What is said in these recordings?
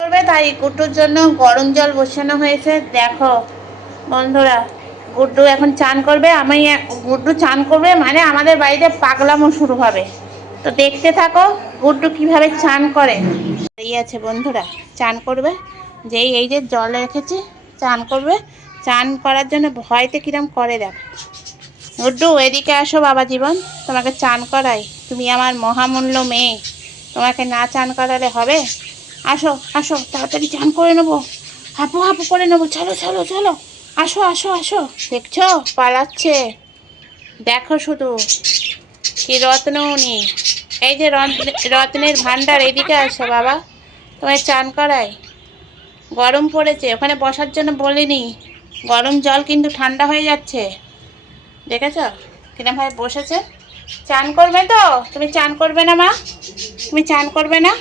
করবে, তাই গুড্ডুর জন্য গরম জল বসানো হয়েছে। দেখো বন্ধুরা, গুড্ডু এখন চান করবে, আমি গুড্ডু চান করবে মানে আমাদের বাড়িতে পাগলামো শুরু হবে। তো দেখতে থাকো গুড্ডু কীভাবে চান করে। এই আছে বন্ধুরা, চান করবে। যেই, এই যে জল রেখেছি, চান করবে। চান করার জন্য ভয়তে কিরম করে দেখ। গুড্ডু, এদিকে আসো বাবা জীবন, তোমাকে চান করাই। তুমি আমার মহামূল্য মেয়ে, তোমাকে না চান করালে হবে? আসো আসো, তাড়াতাড়ি চান করে নেব। হাপু হাপু করে নেব। চলো চলো চলো। আসো আসো আসো। দেখছ? পালাচ্ছে। দেখো শুধু। কি রত্ন উনি। এই যে রত্ন- রত্নের ভান্ডার এদিকে আসো বাবা। তোমায় চান করাই গরম পড়েছে। ওখানে বসার জন্য বলিনি। গরম জল কিন্তু ঠান্ডা হয়ে যাচ্ছে। দেখেছ? কিরম ভাবে বসেছে। চান করবে তো? তুমি চান করবে না মা? তুমি চান করবে না?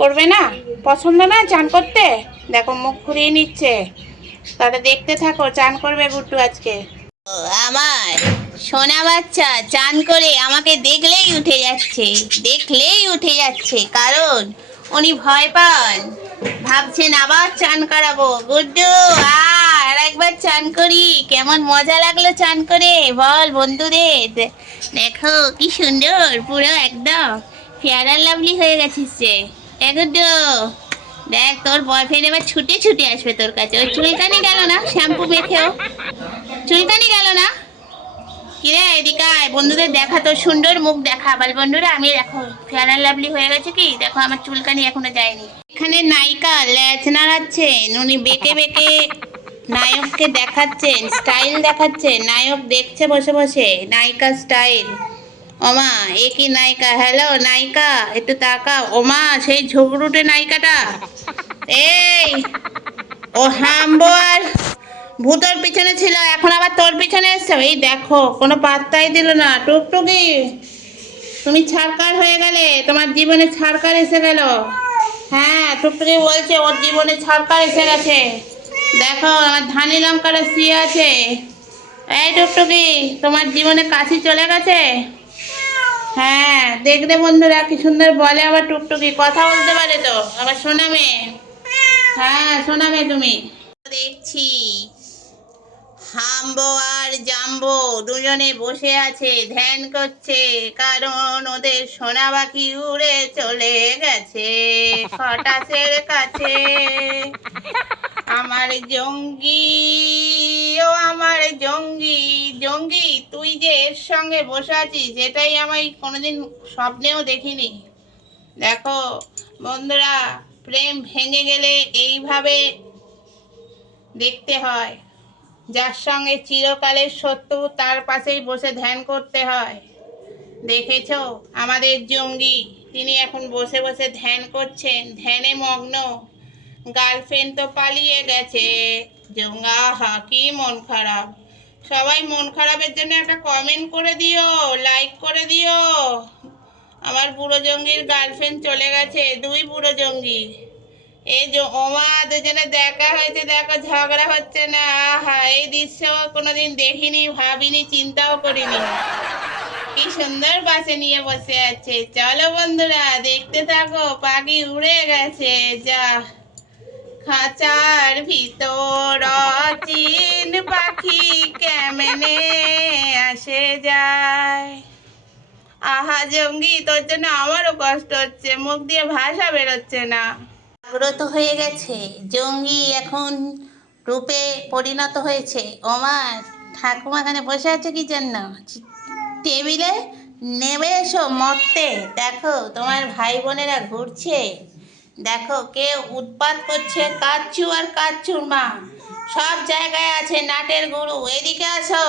করবে না? পছন্দ না চান করতে? দেখো, মুখ ঘুরিয়ে নিচ্ছে। তাহলে দেখতে থাকো, চান করবে গুড্ডু আজকে। আমার সোনা বাচ্চা চান করে আমাকে দেখলেই উঠে যাচ্ছে, দেখলেই উঠে যাচ্ছে, কারণ উনি ভয় পান। ভাবছেন আবার চান করাবো। গুড্ডু আর একবার চান করি। কেমন মজা লাগল চান করে? বল বন্ধুদের। দেখো, কি সুন্দর, পুরো একদম। ফেয়ার লাভলি হয়ে গেছিস যে। দেখ তোর বয়ফ্রেন্ড এবার ছুটে ছুটে আসবে তোর কাছে। ওই চুলকানি গেল না? শ্যাম্পু মেখেও চুলকানি গেল না? কিরে, এদিকে আয়। বন্ধুদের দেখা, তোর সুন্দর মুখ দেখা। বল বন্ধুরা, আমি দেখো ফেয়ার আর লাভলি হয়ে গেছে কি? দেখো, আমার চুলকানি এখনও যায়নি। এখানে নায়িকা ল্যাচ নাড়াচ্ছেন। উনি বেঁকে বেঁকে নায়ককে দেখাচ্ছেন স্টাইল দেখাচ্ছেন। নায়ক দেখছে বসে বসে নায়িকা স্টাইল ওমা, এ কি নায়িকা? হ্যালো নায়িকা, একটু তাকা ওমা, সেই ঝগড়ুটে নায়িকাটা। এই, ও হাম্বো আর ভূতর পিছনে ছিল, এখন আবার তোর পিছনে এসছে। এই দেখো, কোনো পাত্তাই দিল না। টুকটুকি। তুমি ছাড়কার হয়ে গেলে, তোমার জীবনে ছাড়কার এসে গেল। হ্যাঁ টুকটুকি বলছে, ওর জীবনে ছাড়কার এসে গেছে। দেখো, আমার ধানি লঙ্কাটা শুয়ে আছে। এই টুকটুকি, তোমার জীবনে কাশি চলে গেছে? হ্যাঁ দেখবে বন্ধুরা কি সুন্দর বলে আবার টুকটুকি, কথা বলতে পারে তো। আবার শোনাবে হ্যাঁ শোনাবে তুমি। দেখছি। হাম্বো আর জাম্বো দুজনে বসে আছে, ধ্যান করছে, কারণ ওদের সোনা পাখি উড়ে চলে গেছে খটাসের কাছে। আমার জঙ্গি ও আমার জঙ্গি জঙ্গি, তুই যে এর সঙ্গে বসে আছিস, এটাই আমি কোনোদিন স্বপ্নেও দেখিনি। দেখো, বন্ধুরা, প্রেম ভেঙে গেলে এইভাবে দেখতে হয়। যার সঙ্গে চিরকালের শত্রু, তার পাশেই বসে ধ্যান করতে হয়। দেখেছ, আমাদের জঙ্গি, তিনি এখন বসে বসে ধ্যান করছেন, ধ্যানে মগ্ন। গার্লফ্রেন্ড তো পালিয়ে গেছে। জঙ্গা, হা, কি মন খারাপ। সবাই মন খারাপের জন্য একটা কমেন্ট করে দিও লাইক করে দিও। আমার বুড়ো জঙ্গির গার্লফ্রেন্ড চলে গেছে, দুই বুড়ো জঙ্গি। এই যে ওমা, দুজনে দেখা হয়েছে, দেখো, ঝগড়া হচ্ছে না, আহা, এই দৃশ্য কোনোদিন দেখিনি, ভাবিনি, চিন্তাও করিনি। কি সুন্দর বাসে নিয়ে বসে আছে। চলো বন্ধুরা, দেখতে থাকো, পাখি উড়ে গেছে, যা। খাঁচার ভিতর অচিন পাখি কেমনে আসে যায়? আহা, জঙ্গি, তোর জন্য আমারও কষ্ট হচ্ছে, মুখ দিয়ে ভাষা বেরোচ্ছে না। জাগ্রত হয়ে গেছে, জঙ্গি এখন রূপে পরিণত হয়েছে। ওমার ঠাকুমা এখানে বসে আছে কি জন্য? টেবিলে নেমে এসো, মরতে। দেখো, তোমার ভাই বোনেরা ঘুরছে। দেখো, কে উৎপাত করছে কাচ্চু আর কাচ্চুর মা। সব জায়গায় আছে নাটের গুরু। এদিকে আসো।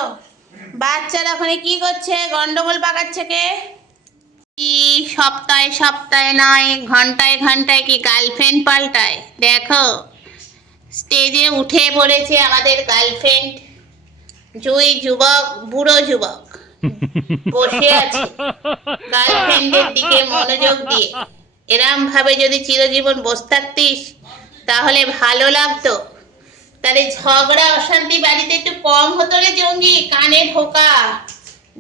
বাচ্চারা ওখানে কি করছে? গন্ডগোল পাকাচ্ছে কে? কি সপ্তাহে সপ্তাহে নয়, ঘন্টায় ঘন্টায় কি গার্লফ্রেন্ড পাল্টায়? দেখো, স্টেজে উঠে পড়েছে আমাদের গার্লফ্রেন্ড। জুই যুবক, বুড়ো যুবক। বসে আছে গার্লফ্রেন্ডের দিকে মনোযোগ দিয়ে। এরম ভাবে যদি চিরজীবন বসে থাকতিস, তাহলে ভালো লাগতো। তাহলে ঝগড়া, অশান্তি বাড়িতে একটু কম হতো রে জঙ্গি, কানে ঢোকা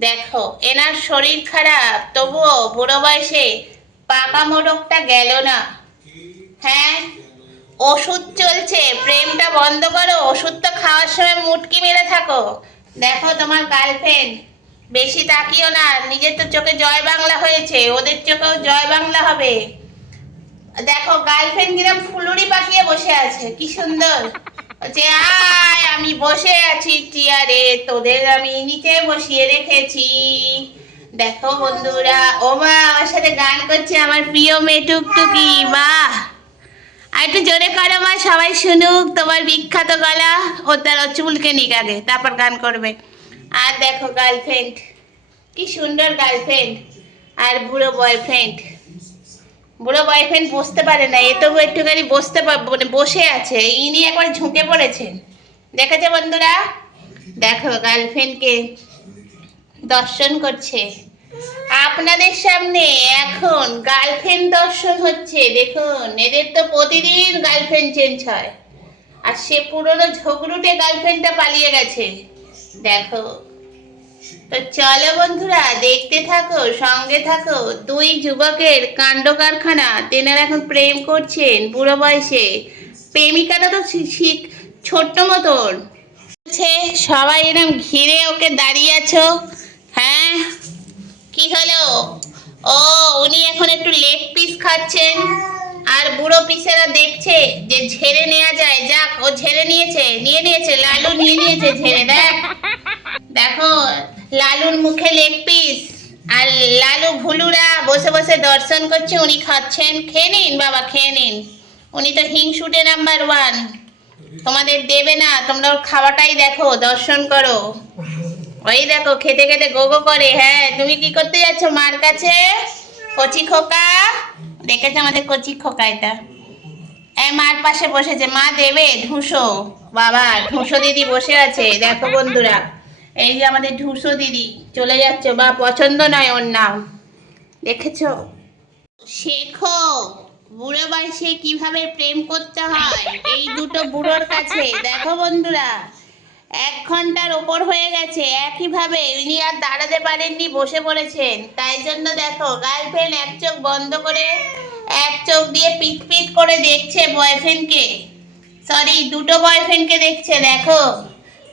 দেখো, এনার শরীর খারাপ, তবুও বুড়ো বয়সে পাকা মোড়কটা গেল না। হ্যাঁ ওষুধ চলছে, প্রেমটা বন্ধ করো, ওষুধ তো খাওয়ার সময় মুটকি মেরে থাকো। দেখো তোমার গার্লফ্রেন্ড বেশি তাকিও না, নিজের তো চোখে জয় বাংলা হয়েছে, ওদের চোখেও জয় বাংলা হবে। দেখো গার্লফ্রেন্ড কিরম ফুলুরি পাকিয়ে বসে আছে, কি সুন্দর। বলছে, আয়, আমি বসে আছি চেয়ারে তোদের আমি নিচে বসিয়ে রেখেছি। দেখো বন্ধুরা ও মা আমার সাথে গান করছে আমার প্রিয় মেয়ে টুকটুকি, বাহ! আর একটু জোরে করো মা, সবাই শুনুক তোমার বিখ্যাত গলা, ও তার চুলকে নিক আগে তারপর গান করবে। আর দেখো গার্লফ্রেন্ড কি সুন্দর গার্লফ্রেন্ড আর বুড়ো বয়ফ্রেন্ড বুড়ো বয়ফ্রেন্ড বসতে পারে না, এ তবু একটুখানি বসতে মানে বসে আছে, ইনি একবার ঝুঁকে পড়েছেন। দেখেছে বন্ধুরা? দেখো গার্লফ্রেন্ডকে দর্শন করছে। আপনাদের সামনে এখন গার্লফ্রেন্ড দর্শন হচ্ছে। দেখুন, এদের তো প্রতিদিন গার্লফ্রেন্ড চেঞ্জ হয়। আর সে পুরনো ঝগড়ুটে গার্লফ্রেন্ডটা পালিয়ে গেছে। দেখো তো চলো বন্ধুরা দেখতে থাকো সঙ্গে থাকো। দুই যুবকের কাণ্ড কারখানা তেনারা এখন প্রেম করছেন বুড়ো বয়সে। প্রেমিকাটা তো শি- শি- ছোট্ট মতন। বলছে, সবাই এরকম ঘিরে ওকে দাঁড়িয়ে আছো? হ্যাঁ। কি হলো? ও উনি এখন একটু লেগ পিস খাচ্ছেন। আর বুড়ো পিসেরা দেখছে যে ঝেড়ে নেওয়া যায়, যাক, ও ঝেড়ে নিয়েছে, নিয়ে নিয়েছে, লালু নিয়ে নিয়েছে ঝেড়ে, দেখ। দেখো, লালুর মুখে লেগ পিস আর লালু ভুলুরা বসে বসে দর্শন করছে, উনি খাচ্ছেন, খেয়ে নিন, বাবা, খেয়ে নিন। উনি তো হিংসুটে নাম্বার ওয়ান তোমাদের দেবে না, তোমরা ওর খাওয়াটাই দেখো, দর্শন করো। ওই দেখো, খেতে খেতে গোগো করে হ্যাঁ তুমি কি করতে যাচ্ছ মার কাছে? কচি খোকা? দেখেছ আমাদের কচি খোকা এটা এই মার পাশে বসেছে, মা দেবে? ঢুসো। বাবা, ঢুসো দিদি বসে আছে, দেখো বন্ধুরা। এই যে আমাদের ঢুসো দিদি, চলে যাচ্ছে। বা, পছন্দ নয় ওর নাম। দেখেছ? শেখো, বুড়ো বয়সে কীভাবে প্রেম করতে হয়? এই দুটো বুড়োর কাছে। দেখো বন্ধুরা। এক ঘণ্টার ওপর হয়ে গেছে, একইভাবে উনি আর দাঁড়াতে পারেননি, বসে পড়েছেন। তাই জন্য দেখো, গার্লফ্রেন্ড এক চোখ বন্ধ করে, এক চোখ দিয়ে পিট পিট করে দেখছে বয়ফ্রেন্ডকে। সরি, দুটো বয়ফ্রেন্ডকে দেখছে, দেখো।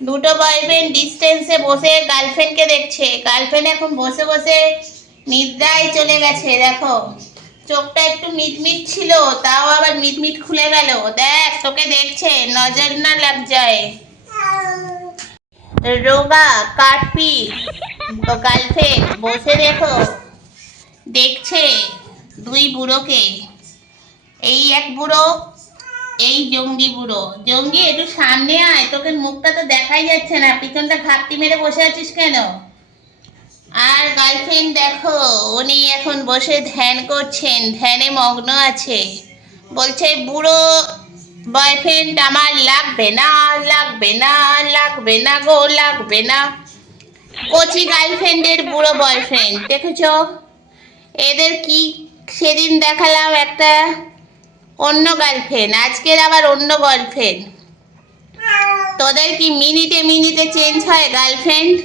দুটো বয়ফ্রেন্ড ডিস্টেন্সে বসে গার্লফ্রেন্ডকে দেখছে। গার্লফ্রেন্ড এখন বসে বসে নিদ্রায় চলে গেছে, দেখো। চোখটা একটু মিটমিট ছিল, তাও আবার মিটমিট খুলে গেল। দেখ, তোকে দেখছে, নজর না লাগ যায় রোগা কাটপি গার্লফ্রেন্ড, বসে দেখো। দেখছে দুই বুড়োকে। এই এক বুড়ো, এই জঙ্গি বুড়ো। জঙ্গি, একটু সামনে আয়, তোকে মুখটা তো দেখাই যাচ্ছে না। পিছনটা ঘাপটি মেরে বসে আছিস কেন? আর গার্লফ্রেন্ড দেখো, উনি এখন বসে ধ্যান করছেন, ধ্যানে মগ্ন আছে। বলছে, বুড়ো বয়ফ্রেন্ড আমার লাগবে না লাগবে না লাগবে না গো লাগবে না কচি গার্লফ্রেন্ডের বুড়ো বয়ফ্রেন্ড দেখেছ? এদের কি সেদিন দেখালাম একটা অন্য গার্লফ্রেন্ড আজকের আবার অন্য গার্লফ্রেন্ড তোদের কি মিনিটে মিনিটে চেঞ্জ হয় গার্লফ্রেন্ড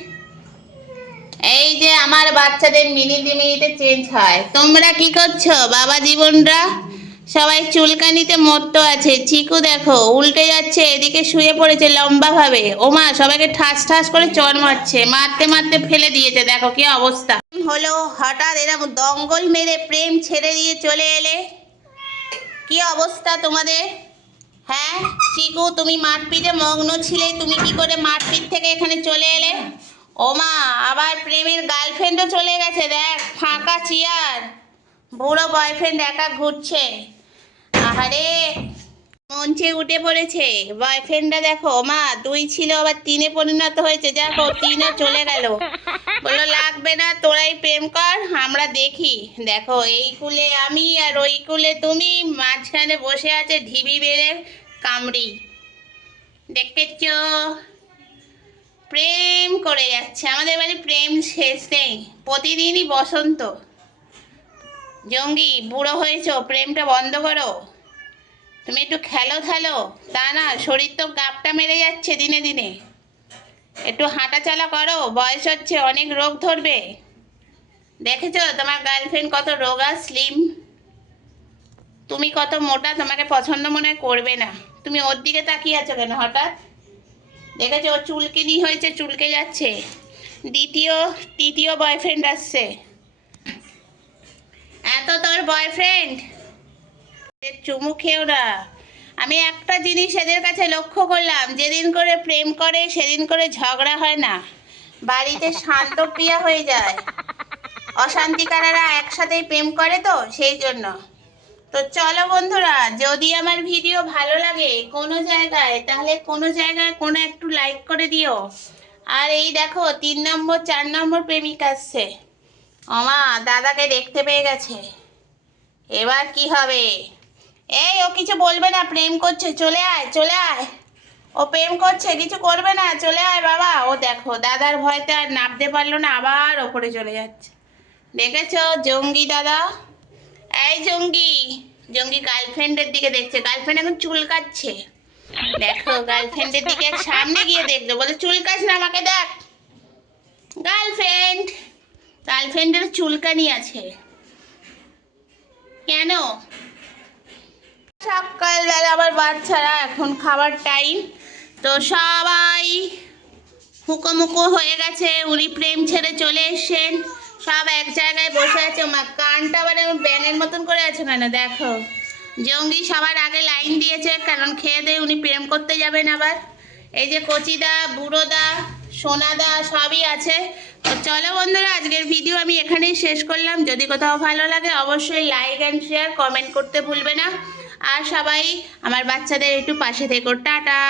এই যে আমার বাচ্চাদের মিনিটে মিনিটে চেঞ্জ হয়। তোমরা কি করছ, বাবা জীবনরা? সবাই চুলকানিতে মত্ত আছে। চিকু দেখো, উল্টে যাচ্ছে, এদিকে শুয়ে পড়েছে লম্বা ভাবে ওমা, সবাইকে ঠাস ঠাস করে চর মারছে, মারতে মারতে ফেলে দিয়েছে, দেখো কি অবস্থা। হলো হঠাৎ এরকম দঙ্গল মেরে প্রেম ছেড়ে দিয়ে চলে এলে? কি অবস্থা তোমাদের? হ্যাঁ চিকু, তুমি মারপিটে মগ্ন ছিলে, তুমি কি করে মারপিট থেকে এখানে চলে এলে? ও মা আবার প্রেমের গার্লফ্রেন্ডও চলে গেছে, দেখ, ফাঁকা চেয়ার। বুড়ো বয়ফ্রেন্ড একা ঘুরছে। আহারে। মঞ্চে উঠে পড়েছে। বয়ফ্রেন্ডটা দেখো মা দুই ছিল, আবার তিনে পরিণত হয়েছে। দেখো তিনও চলে গেল। বলল, লাগবে না, তোরাই প্রেম কর, আমরা দেখি। দেখো, এই কুলে আমি আর ওই কুলে তুমি মাঝখানে বসে আছে ঢিবি বেড়ে কামড়ি। দেখেছ? প্রেম করে যাচ্ছে। আমাদের বাড়ি প্রেম শেষ নেই। প্রতিদিনই বসন্ত। জঙ্গি, বুড়ো হয়েছো, প্রেমটা বন্ধ করো। তুমি একটু খেলো খেলো তা না, শরীর তো গাপটা মেরে যাচ্ছে দিনে দিনে। একটু হাঁটাচলা করো, বয়স হচ্ছে, অনেক রোগ ধরবে। দেখেছ তোমার গার্লফ্রেন্ড কত রোগা স্লিম তুমি কত মোটা, তোমাকে পছন্দ মনে করবে না। তুমি ওর দিকে তাকিয়ে আছো কেন হঠাৎ? দেখেছ ও চুলকিনি হয়েছে, চুলকে যাচ্ছে। দ্বিতীয়, তৃতীয় বয়ফ্রেন্ড আসছে। এত তোর বয়ফ্রেন্ড চুমু খেও না। আমি একটা জিনিস এদের কাছে লক্ষ্য করলাম, যেদিন করে প্রেম করে সেদিন করে ঝগড়া হয় না। বাড়িতে শান্ত প্রিয়া হয়ে যায়। অশান্তিকারারা একসাথেই প্রেম করে তো, সেই জন্য। তো চলো বন্ধুরা, যদি আমার ভিডিও ভালো লাগে কোনো জায়গায়, তাহলে কোনো জায়গায় কোনো একটু লাইক করে দিও। আর এই দেখো, তিন নম্বর, চার নম্বর প্রেমিক আসছে। ওমা, দাদাকে দেখতে পেয়ে গেছে। এবার কি হবে? এই, ও কিছু বলবে না, প্রেম করছে। চলে আয় চলে আয়। ও প্রেম করছে, কিছু করবে না, চলে আয় বাবা। ও দেখো, দাদার ভয়তে আর নামতে পারল না, আবার ওপরে চলে যাচ্ছে। দেখেছ, জঙ্গি দাদা? এই জঙ্গি জঙ্গি গার্লফ্রেন্ডের দিকে দেখছে। গার্লফ্রেন্ড এখন চুল কাটছে। দেখো, গার্লফ্রেন্ডের দিকে সামনে গিয়ে দেখল। বলে, চুল কাট না আমাকে, দেখ। গার্লফ্রেন্ড, গার্লফ্রেন্ডের চুলকানি আছে। কেন? সকালবেলা আমার বাচ্চারা এখন খাবার টাইম তো সবাই হুকোমুকো হয়ে গেছে, উনি প্রেম ছেড়ে চলে এসছেন। সব এক জায়গায় বসে আছে, মা কানটা মানে ব্যাঙের মতন করে আছে কেন দেখো। জঙ্গি সবার আগে লাইন দিয়েছে, কারণ খেয়ে দিয়ে উনি প্রেম করতে যাবেন আবার। এই যে কচিদা, বুড়োদা, সোনাদা সবই আছে। তো চলো বন্ধুরা, আজকের ভিডিও আমি এখানেই শেষ করলাম। যদি কোথাও ভালো লাগে, অবশ্যই লাইক অ্যান্ড শেয়ার কমেন্ট করতে ভুলবে না। আর সবাই আমার বাচ্চাদের একটু পাশে থেকো। টাটা।